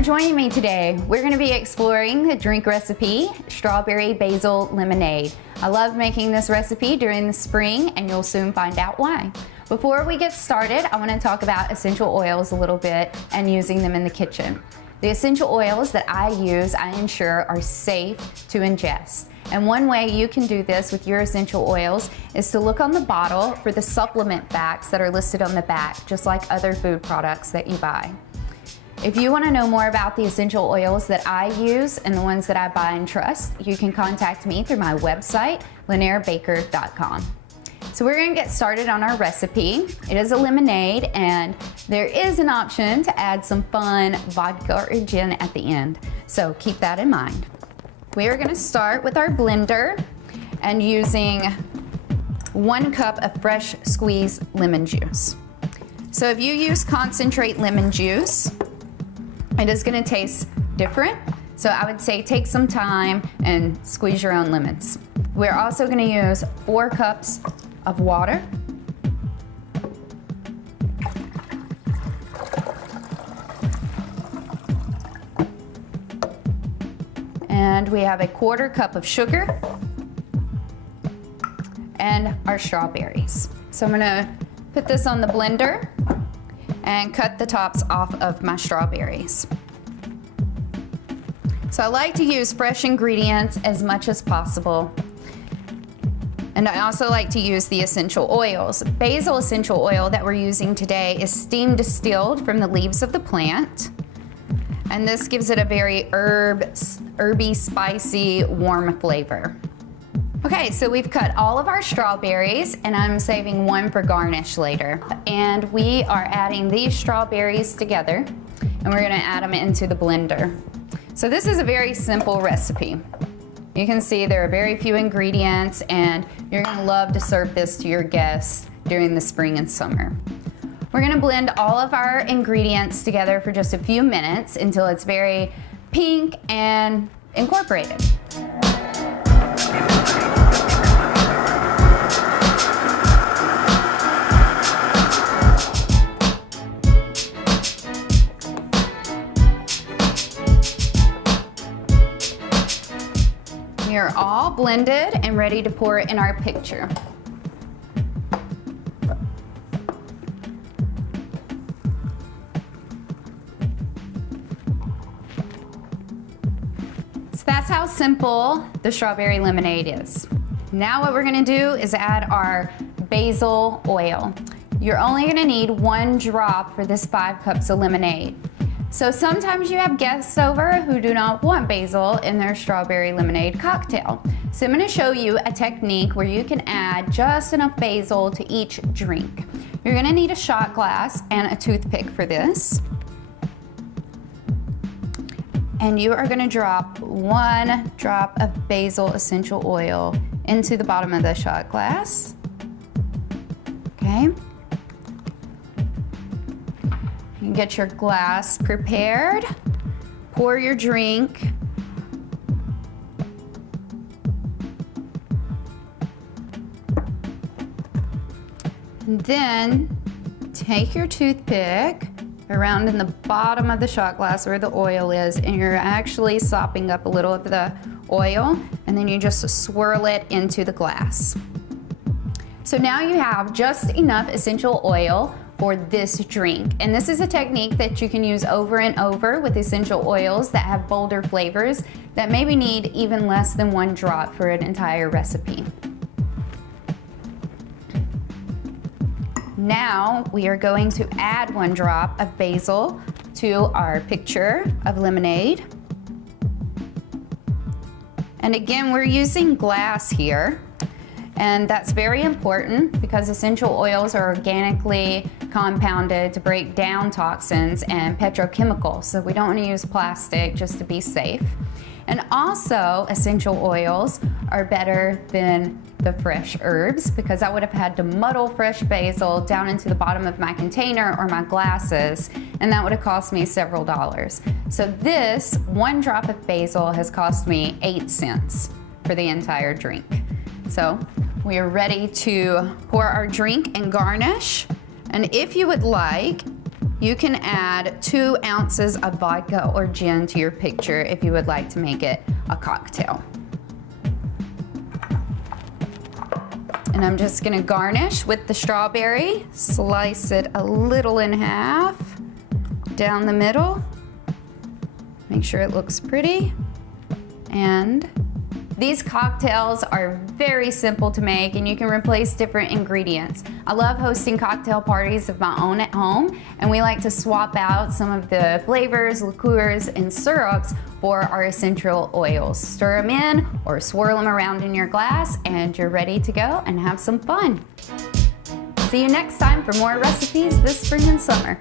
for joining me today. We're going to be exploring the drink recipe, strawberry basil lemonade. I love making this recipe during the spring, and you'll soon find out why. Before we get started, I want to talk about essential oils a little bit and using them in the kitchen. The essential oils that I use, I ensure are safe to ingest. And one way you can do this with your essential oils is to look on the bottle for the supplement facts that are listed on the back, just like other food products that you buy. If you want to know more about the essential oils that I use and the ones that I buy and trust, you can contact me through my website, LanairBaker.com. So we're going to get started on our recipe. It is a lemonade, and there is an option to add some fun vodka or gin at the end. So keep that in mind. We are going to start with our blender and using 1 cup of fresh squeezed lemon juice. So if you use concentrate lemon juice, it is going to taste different. So I would say take some time and squeeze your own lemons. We're also going to use 4 cups of water. And we have a 1/4 cup of sugar and our strawberries. So I'm going to put this on the blender and cut the tops off of my strawberries. So I like to use fresh ingredients as much as possible. And I also like to use the essential oils. Basil essential oil that we're using today is steam distilled from the leaves of the plant. And this gives it a very herby, spicy, warm flavor. Okay, so we've cut all of our strawberries, and I'm saving 1 for garnish later. And we are adding these strawberries together, and we're gonna add them into the blender. So this is a very simple recipe. You can see there are very few ingredients, and you're gonna love to serve this to your guests during the spring and summer. We're gonna blend all of our ingredients together for just a few minutes until it's very pink and incorporated. We are all blended and ready to pour it in our pitcher. So that's how simple the strawberry lemonade is. Now what we're gonna do is add our basil oil. You're only gonna need 1 drop for this 5 cups of lemonade. So sometimes you have guests over who do not want basil in their strawberry lemonade cocktail. So I'm going to show you a technique where you can add just enough basil to each drink. You're going to need a shot glass and a toothpick for this. And you are going to drop 1 drop of basil essential oil into the bottom of the shot glass. Okay. You get your glass prepared, pour your drink, and then take your toothpick around in the bottom of the shot glass where the oil is, and you're actually sopping up a little of the oil, and then you just swirl it into the glass. So now you have just enough essential oil for this drink. And this is a technique that you can use over and over with essential oils that have bolder flavors that maybe need even less than 1 drop for an entire recipe. Now we are going to add 1 drop of basil to our pitcher of lemonade. And again, we're using glass here. And that's very important because essential oils are organically compounded to break down toxins and petrochemicals. So we don't want to use plastic just to be safe. And also, essential oils are better than the fresh herbs because I would have had to muddle fresh basil down into the bottom of my container or my glasses, and that would have cost me several dollars. So this 1 drop of basil has cost me 8 cents for the entire drink. So we are ready to pour our drink and garnish. And if you would like, You can add 2 ounces of vodka or gin to your picture if you would like to make it a cocktail. And I'm just gonna garnish with the strawberry. Slice it a little in half, down the middle. Make sure it looks pretty. And these cocktails are very simple to make, and you can replace different ingredients. I love hosting cocktail parties of my own at home, and we like to swap out some of the flavors, liqueurs, and syrups for our essential oils. Stir them in or swirl them around in your glass, and you're ready to go and have some fun. See you next time for more recipes this spring and summer.